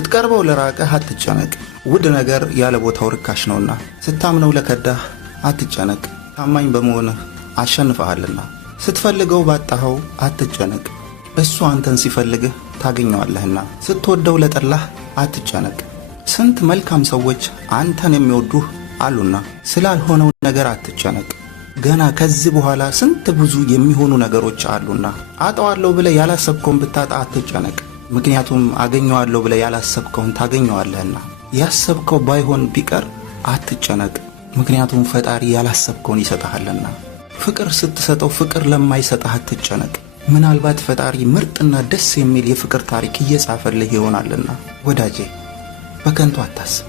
ስትቀርበው ለራቀህ አትጨነቅ፣ ውድ ነገር ያለ ቦታው ርካሽ ነውና። ስታምነው ለከዳህ አትጨነቅ፣ ታማኝ በመሆንህ አሸንፈሃልና። ስትፈልገው ባጣኸው አትጨነቅ፣ እሱ አንተን ሲፈልግህ ታገኘዋለህና። ስትወደው ለጠላህ አትጨነቅ፣ ስንት መልካም ሰዎች አንተን የሚወዱህ አሉና። ስላልሆነው ነገር አትጨነቅ፣ ገና ከዚህ በኋላ ስንት ብዙ የሚሆኑ ነገሮች አሉና። አጣዋለሁ ብለህ ያላሰብከውን ብታጣ አትጨነቅ፣ ምክንያቱም አገኘዋለሁ ብለህ ያላሰብከውን ታገኘዋለህና። ያሰብከው ባይሆን ቢቀር አትጨነቅ፣ ምክንያቱም ፈጣሪ ያላሰብከውን ይሰጥሃልና። ፍቅር ስትሰጠው ፍቅር ለማይሰጥህ አትጨነቅ፣ ምናልባት ፈጣሪ ምርጥና ደስ የሚል የፍቅር ታሪክ እየጻፈልህ ይሆናልና። ወዳጄ በከንቱ አታስብ።